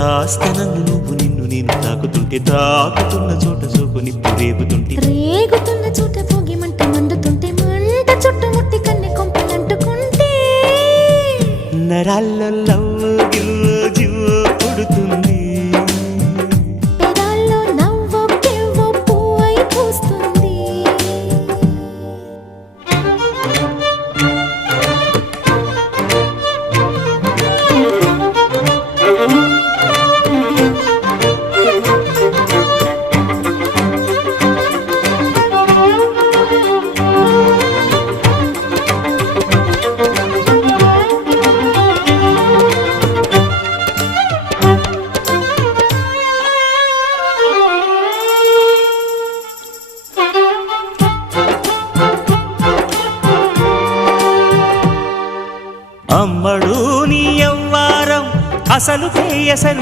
కాస్త నన్ను నువ్వు నిన్ను నేను తాకుతుంటే తాకుతున్న చోట సోకు నిప్పు రేగుతుంటే రేగుతున్న చోట భోగి మంట మండుతుంటే మంట చుట్టుముట్టి కన్నె కొంపలంటుకుంటే నరాల్లో లవ్వు గివ్వు జివ్వు పుడుతుంది పెదాల్లో నవ్వు కెవ్వు పువ్వై పూస్తుంది అమ్మడు నీ యవ్వారం అసలు పేయసలు